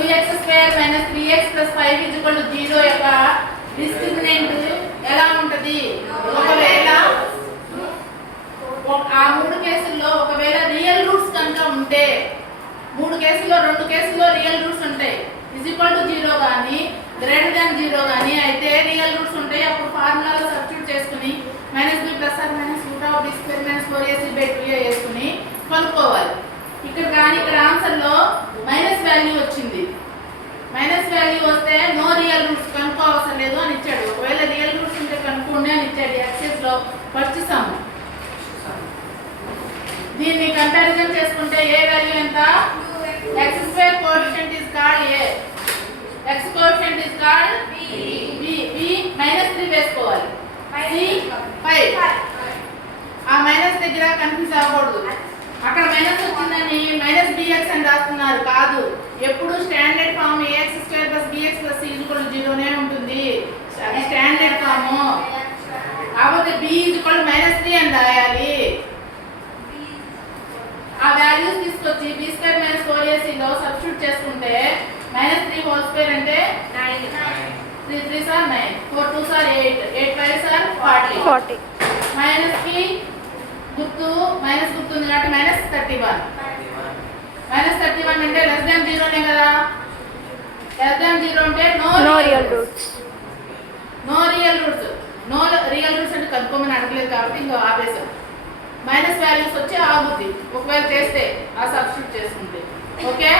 2x² - 3x + 5 0 యొక్క discriminant ఎలా ఉంటది? ఒకవేళ ఆ మూడు కేసుల్లో ఒకవేళ రియల్ రూట్స్ కనుక ఉంటే, మూడు కేసుల్లో రెండు కేసుల్లో రియల్ రూట్స్ ఉంటాయి, =0 కానీ >0 కానీ అయితే రియల్ రూట్స్ ఉంటాయి. అప్పుడు ఫార్ములాలో సబ్స్టిట్యూట్ చేసుకుని -b + or -√b² - 4ac/2a వేసుకుని కనుక్కోవాలి. ఇక్కడ కానీ ఇక్కడ ఆన్సర్లో మైనస్ వాల్యూ వచ్చింది. మైనస్ వాల్యూ వస్తే నో రియల్ రూట్స్ కనుక్కోవసరం లేదు అని ఇచ్చాడు. ఒకవేళ రియల్ రూట్స్ ఉంటే కనుక్కోండి అని ఇచ్చాడు. ఎక్సెస్లో ఫస్ట్ సమ్. దీన్ని కంపారిజన్ చేసుకుంటే ఏ వాల్యూ ఎంత? x² coefficient is called a, x coefficient is called b. -3 వేసుకోవాలి. c 5. ఆ మైనస్ దగ్గర కన్ఫ్యూజ్ అవ్వకూడదు. అక్కడ మైనస్ వచ్చిందని -bx అని రాస్తున్నారు. కాదు, ఎప్పుడు standard form ax² + bx + c 0 ఉంటుంది. అది స్టాండర్డ్ ఫామ్. కాబట్టి b -3 అని రాయాలి. ఆ వాల్యూస్ తీసుకొచ్చి b² - 4ac లో సబ్స్టిట్యూట్ చేసుకుంటే -3² అంటే 9, 3 3s are 9, 4 2s are 8, 8 5s are 40. Minus గుర్తు ఉంది కాబట్టి -31. -31 అంటే <0 కదా. <0 అంటే no real roots. No real roots అంటే కనుక్కోమని అడగలేదు కాబట్టి ఇంకో ఆపేసాం. మైనస్ వాల్యూస్ వచ్చి ఆగుద్ది ఒకవేళ చేస్తే, ఆ సబ్స్టిట్యూట్ చేసుకుంటే. ఓకే.